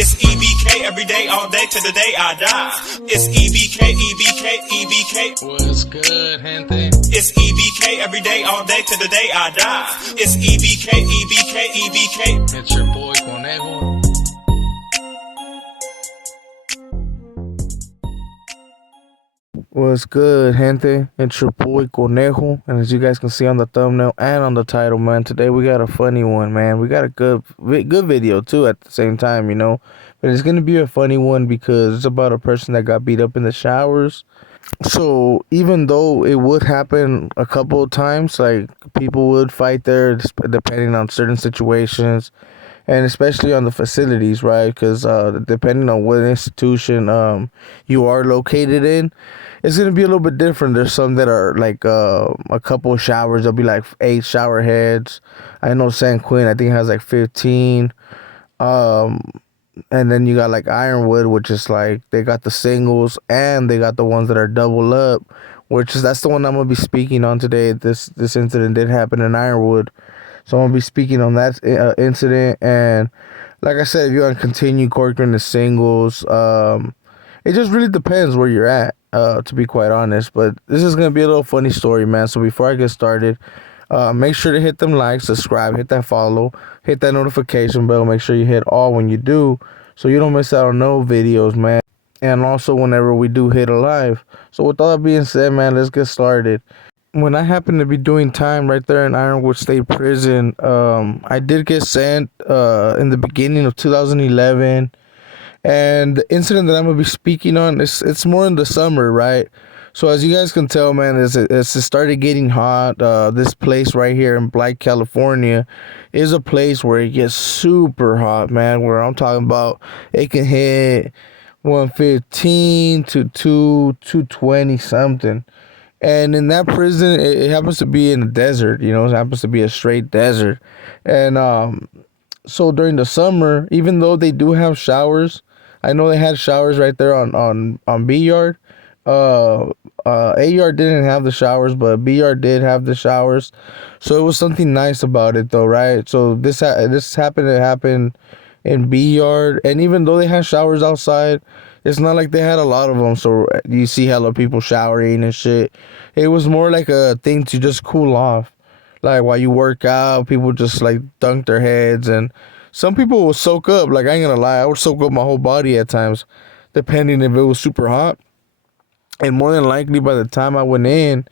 It's E.B.K every day, all day, to the day I die. It's E.B.K, E.B.K, E.B.K. What's good, gente? It's E.B.K every day, all day, to the day I die. It's E.B.K, E.B.K, E.B.K. It's your boy Conejo. What's good, gente? It's your boy Conejo, and as you guys can see on the thumbnail and on the title, man, today we got a funny one, man. We got a good video too at the same time, you know. But it's gonna be a funny one because it's about a person that got beat up in the showers. So even though it would happen a couple of times, like people would fight there, depending on certain situations, and especially on the facilities, right? Because depending on what institution you are located in, it's gonna be a little bit different. There's some that are like a couple of showers. There'll be like 8 shower heads. I know San Quinn, I think, has like 15. And then you got like Ironwood, which is like they got the singles and they got the ones that are double up, that's the one I'm gonna be speaking on today. This incident did happen in Ironwood, so I'm gonna be speaking on that incident. And like I said, if you want to continue corking the singles, it just really depends where you're at, to be quite honest. But this is gonna be a little funny story, man. So before I get started, make sure to hit them likes, subscribe, hit that follow, hit that notification bell. Make sure you hit all when you do, so you don't miss out on no videos, man. And also whenever we do hit a live. So with all that being said, man, let's get started. When I happened to be doing time right there in Ironwood State Prison, I did get sent in the beginning of 2011. And the incident that I'm gonna be speaking on, it's more in the summer, right? So as you guys can tell, man, as it started getting hot, this place right here in Black, California, is a place where it gets super hot, man. Where I'm talking about, it can hit 115 to 220 something. And in that prison, it happens to be in the desert, you know. It happens to be a straight desert. And so during the summer, even though they do have showers, I know they had showers right there on B yard. A yard didn't have the showers, but B yard did have the showers. So it was something nice about it, though, right? So this happened to happen in B yard, and even though they had showers outside, it's not like they had a lot of them. So you see hella people showering and shit. It was more like a thing to just cool off, like while you work out. People just like dunk their heads, and some people will soak up. Like, I ain't gonna lie, I would soak up my whole body at times, depending if it was super hot. And more than likely, by the time I went in,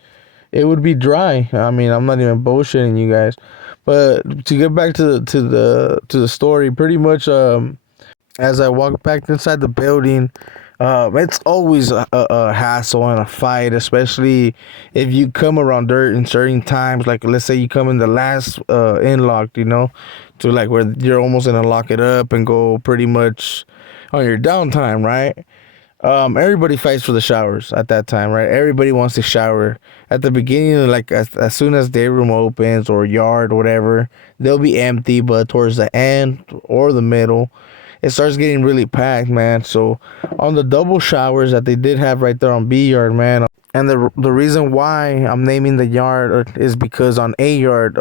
it would be dry. I mean, I'm not even bullshitting you guys. But to get back to the story, pretty much, as I walked back inside the building, it's always a hassle and a fight, especially if you come around dirt in certain times. Like, let's say you come in the last in-locked, you know, to like where you're almost gonna lock it up and go pretty much on your downtime, right? Everybody fights for the showers at that time, right? Everybody wants to shower at the beginning. Like, as soon as day room opens or yard or whatever, they'll be empty. But towards the end or the middle, it starts getting really packed, man. So on the double showers that they did have right there on B yard, man, and the reason why I'm naming the yard is because on A yard,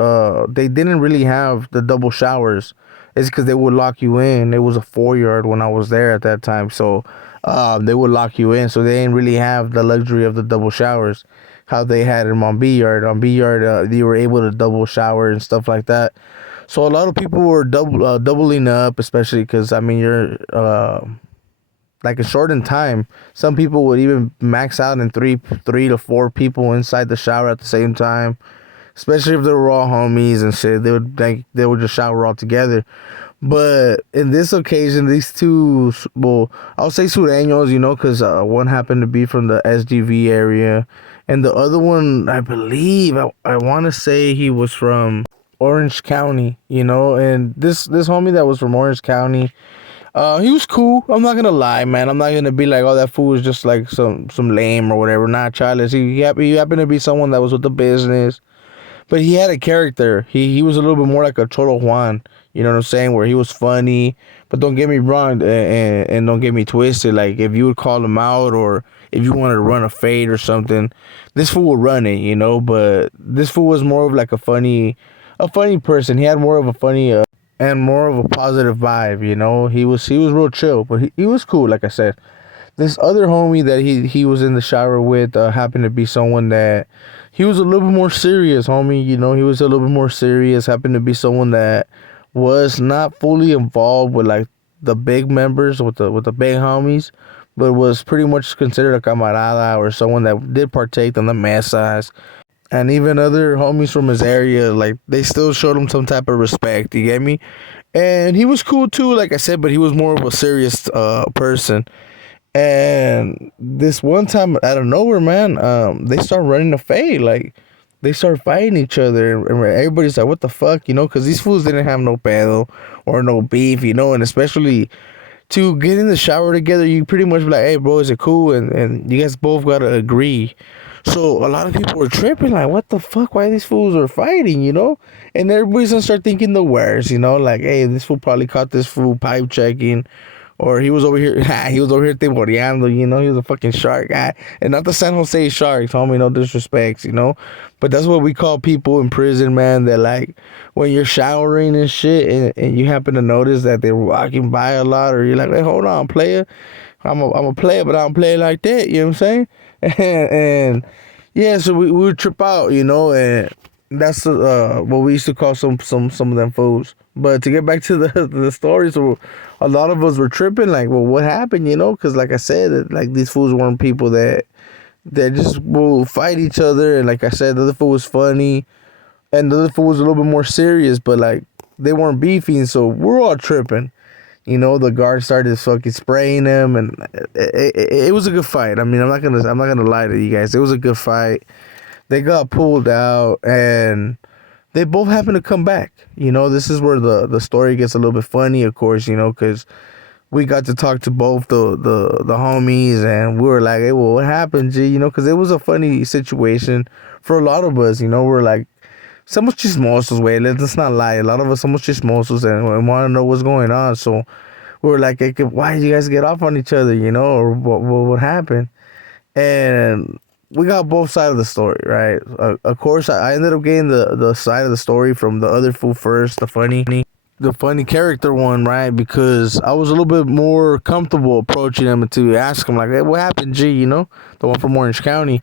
they didn't really have the double showers. It's because they would lock you in. It was a 4 yard when I was there at that time, so they would lock you in. So they didn't really have the luxury of the double showers, how they had them on B yard. On B yard, they were able to double shower and stuff like that. So a lot of people were doubling up, especially because, I mean, you're like a shortened time. Some people would even max out in three to 4 people inside the shower at the same time. Especially if they were all homies and shit, they would just shower all together. But in this occasion, these two, well, I'll say Sureños, you know, because one happened to be from the SDV area, and the other one, I believe, I want to say he was from Orange County, you know. And this homie that was from Orange County, he was cool. I'm not gonna lie, man. I'm not gonna be like, oh, that fool was just like some lame or whatever. Not childish. He happened to be someone that was with the business. But he had a character. He was a little bit more like a Cholo Juan. You know what I'm saying? Where he was funny. But don't get me wrong, and don't get me twisted. Like, if you would call him out, or if you wanted to run a fade or something, this fool would run it, you know. But this fool was more of like a funny person. He had more of a funny and more of a positive vibe. He was real chill, but he was cool. Like I said, this other homie that he was in the shower with happened to be someone that he was a little bit more serious, homie. He was a little bit more serious. Happened to be someone that was not fully involved with like the big members with the big homies, but was pretty much considered a camarada or someone that did partake in the mesas. And even other homies from his area, like they still showed him some type of respect. You get me? And he was cool too, like I said, but he was more of a serious person. And this one time, out of nowhere, man, they start running a fade. Like, they start fighting each other. And everybody's like, what the fuck, Because these fools didn't have no pedo or no beef, And especially to get in the shower together, you pretty much be like, hey, bro, is it cool? And you guys both got to agree. So a lot of people were tripping, like, what the fuck? Why these fools are fighting? And everybody's gonna start thinking the worst, like, hey, this fool probably caught this fool pipe checking, or he was over here, he was over here tiboreando, he was a fucking shark guy, and not the San Jose Sharks, homie, no disrespects. But that's what we call people in prison, man. That like when you're showering and shit, and you happen to notice that they're walking by a lot, or you're like, hey, hold on, player. I'm a player, but I don't play like that. You know what I'm saying? And yeah, so we would trip out, and that's what we used to call some of them fools. But to get back to the story, so a lot of us were tripping, like, well, what happened, Because like I said, like these fools weren't people that just will fight each other, and like I said, the other fool was funny, and the other fool was a little bit more serious, but like they weren't beefing, so we're all tripping. The guard started fucking spraying them, and it was a good fight. I mean, I'm not gonna lie to you guys. It was a good fight. They got pulled out, and they both happened to come back. This is where the story gets a little bit funny, of course. Because we got to talk to both the homies, and we were like, hey, well, what happened, G? Because it was a funny situation for a lot of us. We're like, somos chismosos, güey. Let's not lie. A lot of us somos chismosos and we want to know what's going on. So we were like, hey, why did you guys get off on each other, or what happened? And we got both sides of the story, right? Of course, I ended up getting the side of the story from the other fool first, the funny character one, right? Because I was a little bit more comfortable approaching him to ask him, like, hey, what happened, G? The one from Orange County.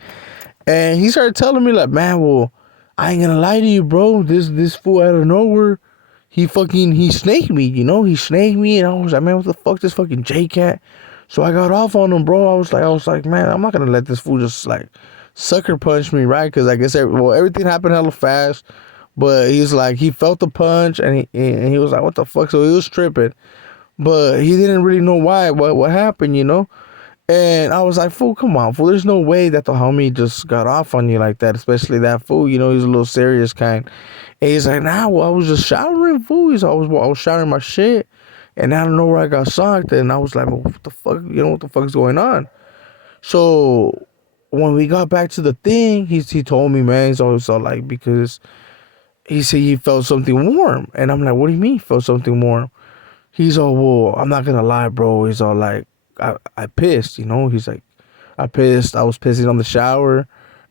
And he started telling me, like, man, well, I ain't gonna lie to you, bro. This fool out of nowhere, he snaked me, He snaked me, and I was like, man, what the fuck, this fucking J Cat. So I got off on him, bro. I was like, man, I'm not gonna let this fool just like sucker punch me, right? Because I guess everything happened hella fast. But he's like, he felt the punch, and he was like, what the fuck? So he was tripping, but he didn't really know why, what happened. And I was like, fool, come on, fool. There's no way that the homie just got off on you like that, especially that fool. He's a little serious kind. And he's like, nah, well, I was just showering, fool. I was showering my shit, and I don't know where I got socked. And I was like, well, what the fuck? What the fuck's going on? So when we got back to the thing, he told me, man, he's always all like, because he said he felt something warm. And I'm like, what do you mean felt something warm? He's all, well, I'm not gonna lie, bro. He's all like, I pissed, He's like, I pissed. I was pissing on the shower,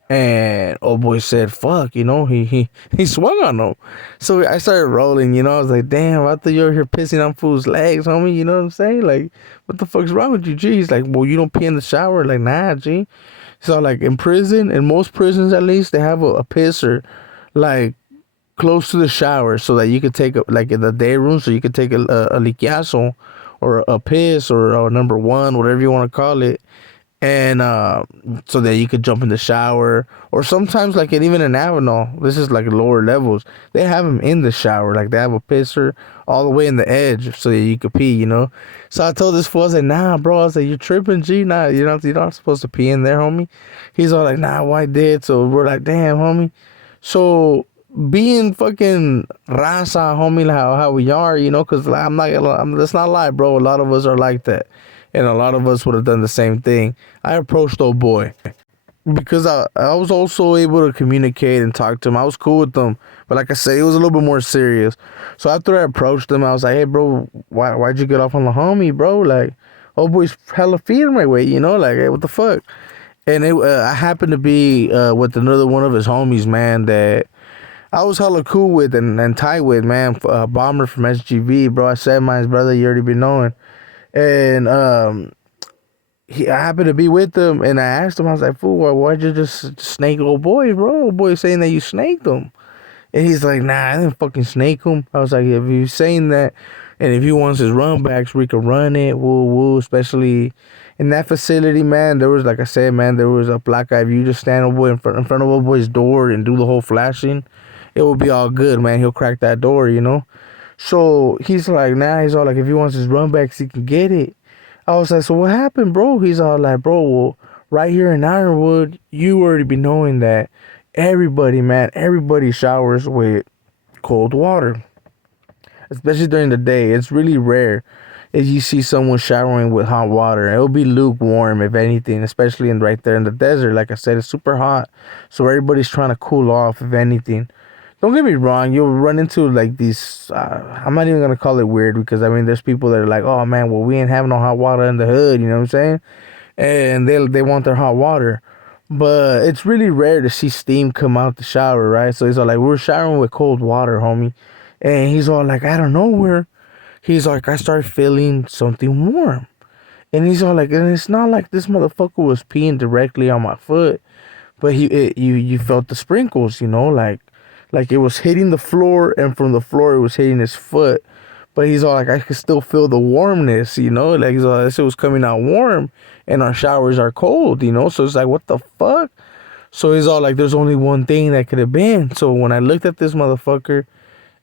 and old boy said, "Fuck," he swung on him. So I started rolling, I was like, "Damn, I thought you were here pissing on fool's legs, homie." You know what I'm saying? Like, what the fuck's wrong with you, G? He's like, "Well, you don't pee in the shower." Like, nah, G. So like in prison, in most prisons at least, they have a pisser, like close to the shower, so that you could take like in the day room, so you could take a liquiazo or a piss or a number one, whatever you want to call it, and so that you could jump in the shower. Or sometimes, like even in Avenal, this is like lower levels, they have them in the shower, like they have a pisser all the way in the edge so that you could pee. So I told this fool, I was like, nah, bro, I was like, you're tripping, G. Nah, you're not supposed to pee in there, homie. He's all like, nah, why did? So we're like, damn, homie. So being fucking raza, homie, like how we are, because like, let's not lie, bro. A lot of us are like that, and a lot of us would have done the same thing. I approached old boy because I was also able to communicate and talk to him. I was cool with him, but like I said, it was a little bit more serious. So after I approached him, I was like, hey, bro, why'd you get off on the homie, bro? Like, old boy's hella feeding my way, like, hey, what the fuck? And I happened to be with another one of his homies, man, that I was hella cool with and tight with, man. Bomber from SGV, bro. I said my brother, you already been knowing. And I happened to be with him, and I asked him, I was like, fool, why'd you just snake old boy, bro? Old boy saying that you snaked him. And he's like, nah, I didn't fucking snake him. I was like, if he's saying that, and if he wants his run backs, we can run it, woo woo. Especially in that facility, man. There was, like I said, man, there was a black guy. If you just stand over in front of a boy's door and do the whole flashing, it will be all good, man. He'll crack that door, you know. So he's like, nah. He's all like, if he wants his run backs, he can get it. I was like, so what happened, bro? He's all like, bro, well, right here in Ironwood, you already be knowing that everybody, man, everybody showers with cold water, especially during the day. It's really rare if you see someone showering with hot water. It'll be lukewarm, if anything, especially in right there in the desert. Like I said, it's super hot, so everybody's trying to cool off, if anything. Don't get me wrong, you'll run into like these, I'm not even going to call it weird, because I mean, there's people that are like, oh man, well, we ain't having no hot water in the hood, you know what I'm saying? And they want their hot water. But it's really rare to see steam come out the shower, right? So he's all like, we're showering with cold water, homie. And he's all like, out of nowhere, he's like, I started feeling something warm. And he's all like, and it's not like this motherfucker was peeing directly on my foot, but you felt the sprinkles, you know, like it was hitting the floor, and from the floor it was hitting his foot. But he's all like, I could still feel the warmness, you know, like he's all, this shit was coming out warm, and our showers are cold, you know. So it's like, what the fuck? So he's all like, there's only one thing that could have been. So when I looked at this motherfucker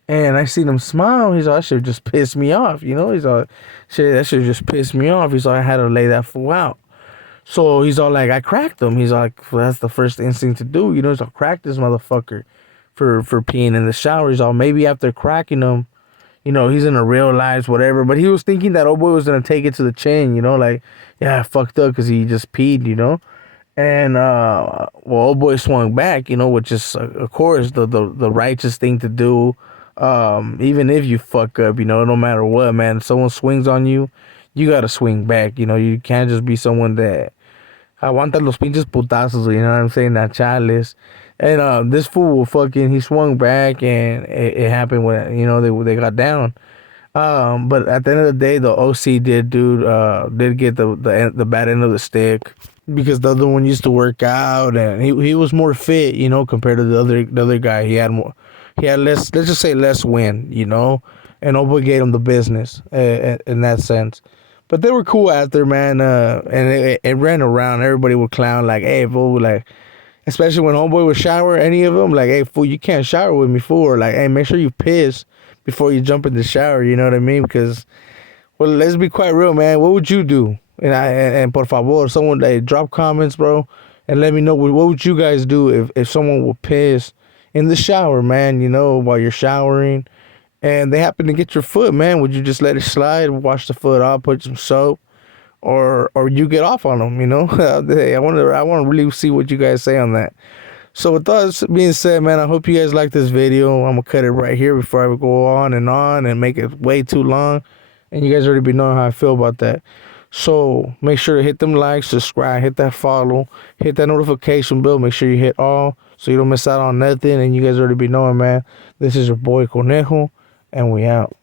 and I seen him smile, he's all, that shit just pissed me off, you know. He's all, shit, that shit just pissed me off. He's all, I had to lay that fool out. So he's all like, I cracked him. He's like, well, that's the first instinct to do, you know. He's all, crack this motherfucker for peeing in the shower. He's all, maybe after cracking him, you know, he's gonna realize whatever. But he was thinking that old boy was gonna take it to the chin, you know, like, yeah, I fucked up because he just peed, you know. And well, old boy swung back, you know, which is of course the righteous thing to do. Even if you fuck up, you know, no matter what, man, if someone swings on you, you gotta swing back. You know, you can't just be someone that aguanta los pinches putazos, you know what I'm saying? That chales. And this fool fucking, he swung back, and it happened when, you know, they got down. But at the end of the day, the OC did get the bad end of the stick, because the other one used to work out, and he was more fit, you know, compared to the other guy. He had less, let's just say less wind, you know, and Oboy gave him the business in that sense. But they were cool after, man, and it ran around. Everybody would clown like, hey, fool, like, especially when homeboy would shower, any of them, like, hey, fool, you can't shower with me, fool. Or like, hey, make sure you piss before you jump in the shower, you know what I mean? Because, well, let's be quite real, man. What would you do? And por favor, someone, like, drop comments, bro, and let me know what would you guys do if someone would piss in the shower, man, you know, while you're showering, and they happen to get your foot, man. Would you just let it slide, wash the foot off, put some soap, or you get off on them, you know? Hey, I want to really see what you guys say on that. So with that being said, man, I hope you guys like this video. I'm gonna cut it right here before I go on and make it way too long, and you guys already be knowing how I feel about that. So make sure to hit them likes, subscribe, hit that follow, hit that notification bell. Make sure you hit all so you don't miss out on nothing. And you guys already be knowing, man. This is your boy Conejo, and we out.